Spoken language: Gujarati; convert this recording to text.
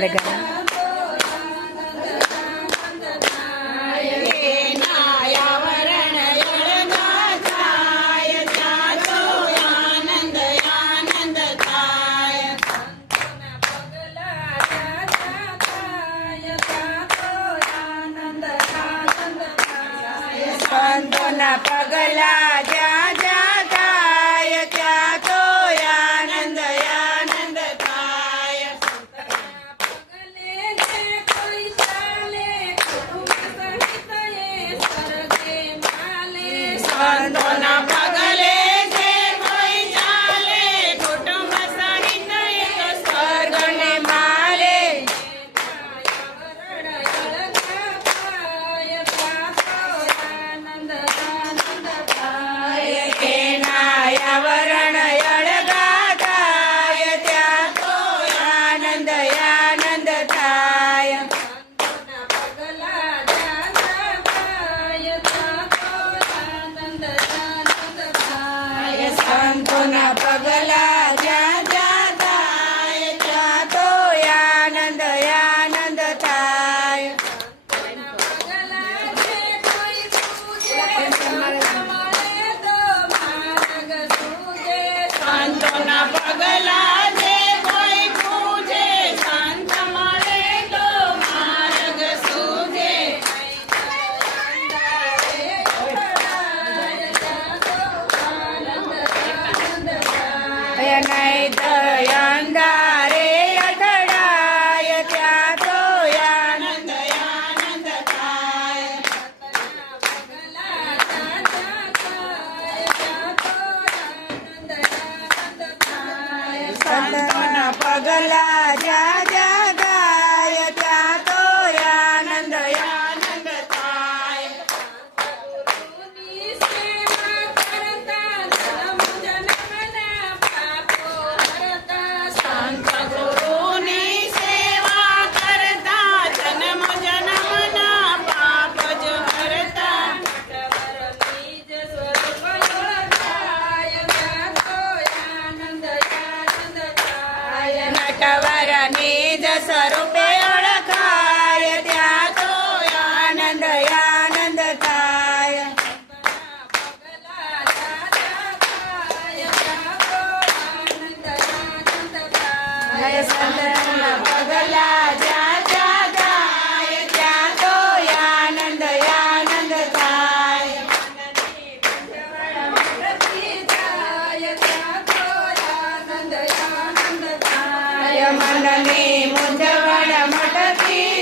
આપણે ગાવા. સંતોના પગલા જ્યાં જ્યાં થાય ત્યાં તો આનંદ આનંદ થાય. સંતોના પગલે જે કોઈ ચાલે કુટુંબ સહિત સ્વર્ગને માલે. વરણ અળગા થાય ત્યાં તો આનંદ આનંદ થાય. સંતોના પગલા જ્યાં જ્યાં થાય ત્યાં તો આનંદ આનંદ થાય. સંતોના પગલા જે કોઈ પૂજે સંત મળે તો માર્ગ સૂજે. નહીં અંધારે અથડાય ત્યાં તો આનંદ આનંદ થાય. સંતોના પગલા જ્યાં જ્યાં ગાય ત્યાં તો આનંદ આનંદ થાય. સંત ગુરુની સેવા કરતા જન્મ જન્મના પાપ જ હરતા. નટવર નિજ સ્વરૂપે ઓળખાય ત્યાં તો આનંદ આનંદ થાય. સંતોના પગલા જ્યાં જ્યાં થાય ત્યાં તો આનંદ આનંદ થાય. મનની મૂંઝવણ મટતી